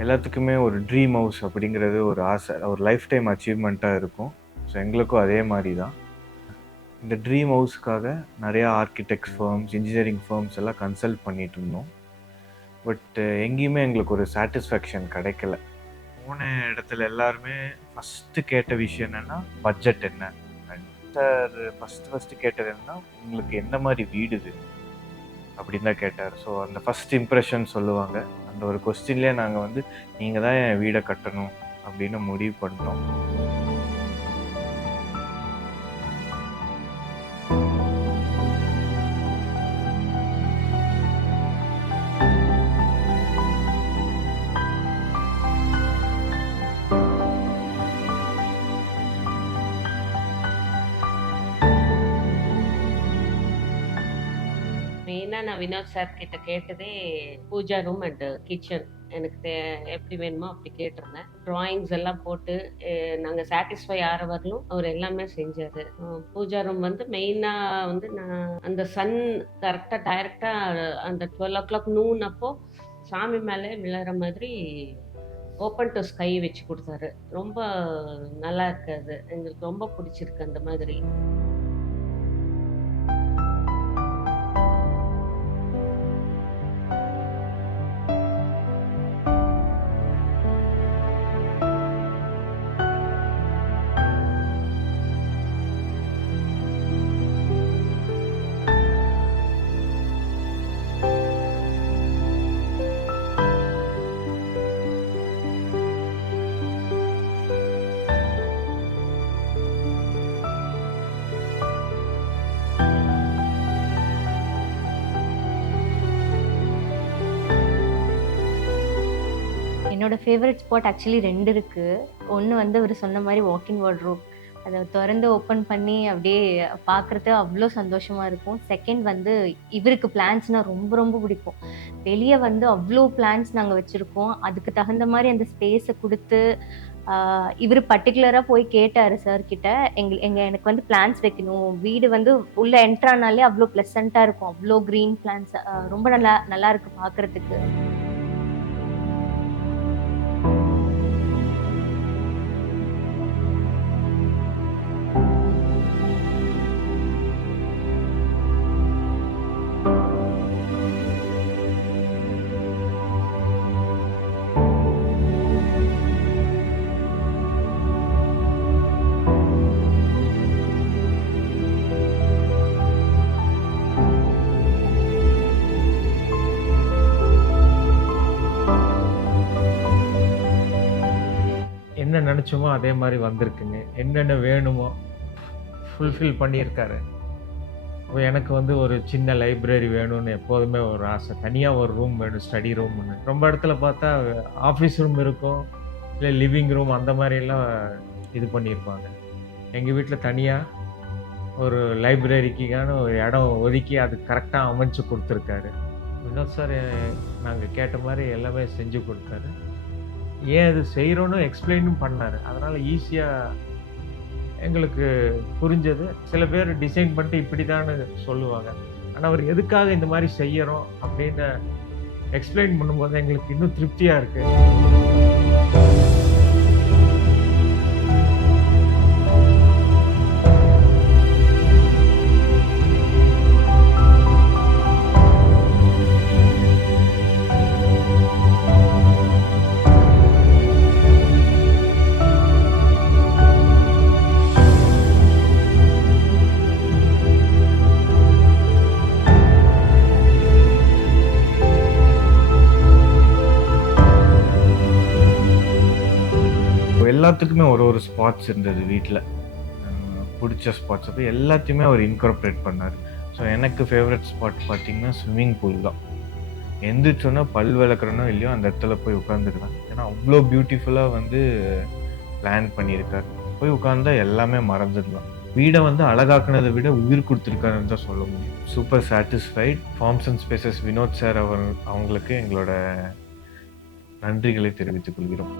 எல்லாத்துக்குமே ஒரு dream house அப்படிங்கிறது ஒரு ஆசை, ஒரு லைஃப் டைம் அச்சீவ்மெண்ட்டாக இருக்கும். ஸோ எங்களுக்கும் அதே மாதிரி தான். இந்த ட்ரீம் ஹவுஸ்க்காக நிறையா ஆர்கிடெக்ட் ஃபர்ம்ஸ், இன்ஜினியரிங் ஃபர்ம்ஸ் எல்லாம் கன்சல்ட் பண்ணிட்டு இருந்தோம். பட் எங்கேயுமே எங்களுக்கு ஒரு சாட்டிஸ்ஃபேக்ஷன் கிடைக்கல. போன இடத்துல எல்லாருமே ஃபஸ்ட்டு கேட்ட விஷயம் என்னென்னா, பட்ஜெட் என்ன? சார் ஃபஸ்ட்டு கேட்டது என்னன்னா, உங்களுக்கு எந்த மாதிரி வீடு வேணும் அப்படின்னு தான் கேட்டார். ஸோ அந்த ஃபஸ்ட் இம்ப்ரெஷன் சொல்லுவாங்க. அந்த ஒரு கொஸ்டின்லேயே நாங்கள் வந்து நீங்கள் தான் என் வீடை கட்டணும் அப்படின்னு முடிவு பண்ணிட்டோம். மெயினா நான் வினோத் சார் கிட்ட கேட்டதே பூஜா ரூம் அண்ட் கிச்சன் எனக்கு எப்படி வேணுமோ அப்படி கேட்டிருந்தேன். டிராயிங்ஸ் எல்லாம் போட்டு நாங்கள் சாட்டிஸ்ஃபை ஆகிற வரலும் அவர் எல்லாமே செஞ்சார். பூஜா ரூம் வந்து மெயினாக வந்து நான் அந்த சன் கரெக்டாக டைரெக்டாக அந்த 12 o'clock நூன் அப்போ சாமி மேலே விழுற மாதிரி ஓப்பன் டு ஸ்கை வச்சு கொடுத்தாரு. ரொம்ப நல்லா இருக்கு, அது எங்களுக்கு ரொம்ப பிடிச்சிருக்கு அந்த மாதிரி. என்னோட ஃபேவரட் ஸ்பாட் ஆக்சுவலி 2 இருக்கு. ஒண்ணு வந்து அவரு சொன்ன மாரி வாக்-இன் வார்ட்ரோப். அத தொறந்து ஓப்பன் பண்ணி அப்படியே பார்க்குறது அவ்ளோ சந்தோஷமா இருக்கும். செகண்ட் வந்து இவருக்கு பிளான்ட்ஸ்னா ரொம்ப ரொம்ப பிடிக்கும். வெளிய வந்து அவ்ளோ பிளான்ட்ஸ் நாங்க வச்சிருக்கோம். அதுக்கு தகுந்த மாரி அந்த ஸ்பேஸ குடுத்து, இவரு பர்ட்டிகுலரா போய் கேட்டாரு சார் கிட்ட. எனக்கு வந்து பிளான்ட்ஸ் வைக்கணும். வீடு வந்து உள்ள என்டர் ஆனாலே அவ்ளோ ப்ளசன்ட்டா இருக்கும். அவ்ளோ கிரீன் பிளான்ட்ஸ் ரொம்ப நல்லா இருக்கு பார்க்கறதுக்கு. என்ன நினச்சோமோ அதே மாதிரி வந்திருக்குங்க. என்னென்ன வேணுமோ ஃபுல்ஃபில் பண்ணியிருக்காரு. இப்போ எனக்கு வந்து ஒரு சின்ன லைப்ரரி வேணும்னு எப்போதுமே ஒரு ஆசை. தனியாக ஒரு ரூம் வேணும், ஸ்டடி ரூம்னு. ரொம்ப இடத்துல பார்த்தா ஆஃபீஸ் ரூம் இருக்கும், இல்லை லிவிங் ரூம் அந்த மாதிரிலாம் இது பண்ணியிருப்பாங்க. எங்கள் வீட்டில் தனியாக ஒரு லைப்ரரிக்கான ஒரு இடம் ஒதுக்கி அது கரெக்டாக அமைச்சு கொடுத்துருக்காரு. வினோத் சார் நாங்கள் கேட்ட மாதிரி எல்லாமே செஞ்சு கொடுத்தாரு. ஏன் அது செய்கிறோன்னு எக்ஸ்பிளைனும் பண்ணார். அதனால் ஈஸியாக எங்களுக்கு புரிஞ்சது. சில பேர் டிசைன் பண்ணிட்டு இப்படி தான்னு சொல்லுவாங்க. ஆனால் அவர் எதுக்காக இந்த மாதிரி செய்யறோம் அப்படின்னு எக்ஸ்பிளைன் பண்ணும்போது எங்களுக்கு இன்னும் திருப்தியாக இருக்குது. எல்லாத்துக்குமே ஒரு ஸ்பாட்ஸ் இருந்தது வீட்டில், பிடிச்ச ஸ்பாட்ஸ். அப்போ எல்லாத்தையுமே அவர் இன்கார்பரேட் பண்ணார். ஸோ எனக்கு ஃபேவரட் ஸ்பாட் பார்த்தீங்கன்னா ஸ்விம்மிங் பூல் தான். எந்திரிச்சோன்னா பல் விளக்குறனோ இல்லையோ அந்த இடத்துல போய் உட்காந்துக்கலாம். ஏன்னா அவ்வளோ பியூட்டிஃபுல்லாக வந்து பிளான் பண்ணியிருக்காரு. போய் உட்காந்தா எல்லாமே மறந்துடலாம். வீடை வந்து அழகாக்குனதை விட உயிர் கொடுத்துருக்காருன்னு தான் சொல்ல முடியும். Super satisfied. Farms and spaces Vinod sir அவங்களுக்கு எங்களோட நன்றிகளை தெரிவித்துக் கொள்கிறோம்.